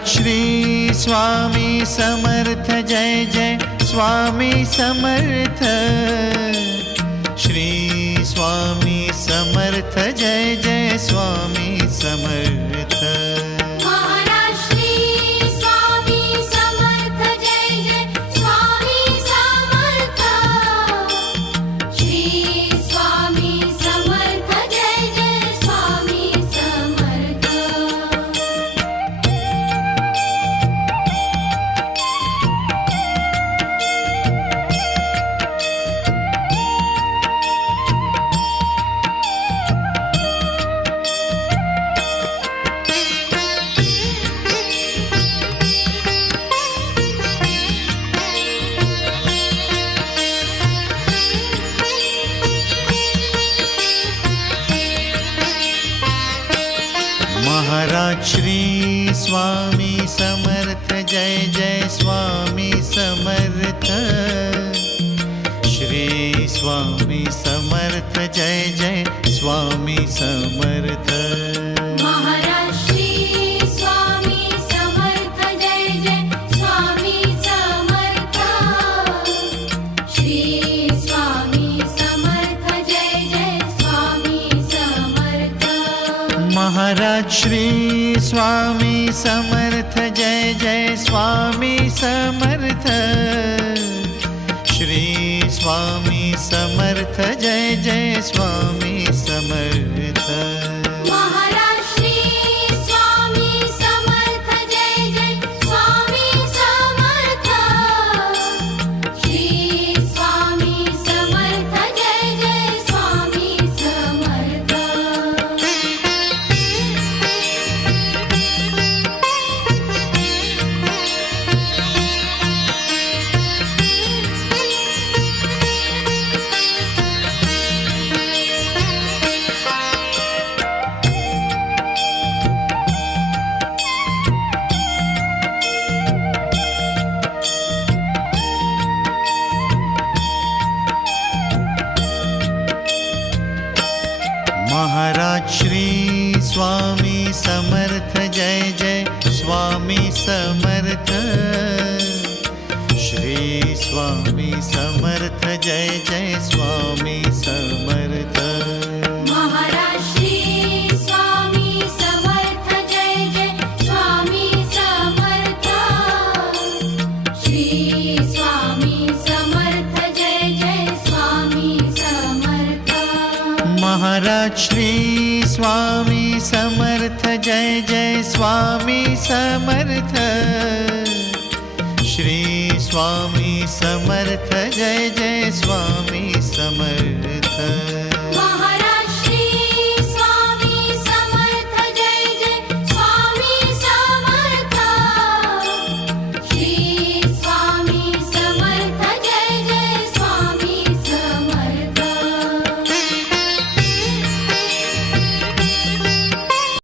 Maharaj Shri Swami Samarth Jai Jai Swami Samarth. Shri Swami Samarth Jai Jai Swami Samarth. Maharaj Shri Swami Samarth Jai Jai Swami Samarth. Shri Swami Samarth Jai Jai Swami Samarth. Maharaj Shri Swami Samarth Jai Jai Swami Samarth. Shri Swami Samarth Jai Jai Swami Samarth. Maharaj Shri Swami Samarth Jai Jai Swami Samarth. Shri Swami Samarth Jai Jai Swami Samarth. Maharaj Shri Swami Samarth Jai Jai Swami Samarth. Shri Swami Samarth Jai Jai Swami Samarth. Maharaj Shri Swami Samarth Jai Jai Swami Samarth. Shri Swami Samarth Jai Jai Swami Samarth. Maharaj Shri Swami Samarth Jai Jai Swami Samarth. Shri Swami Samarth Jai Jai Swami Samarth. Maharaj Shri Swami Samarth Jai Jai Swami Samarth. Shri Swami Samarth Jai Jai Swami Samarth. Maharaj Shri Swami Samarth Jai Jai Swami Samarth. Shri Swami Samarth Jai Jai Swami Samarth.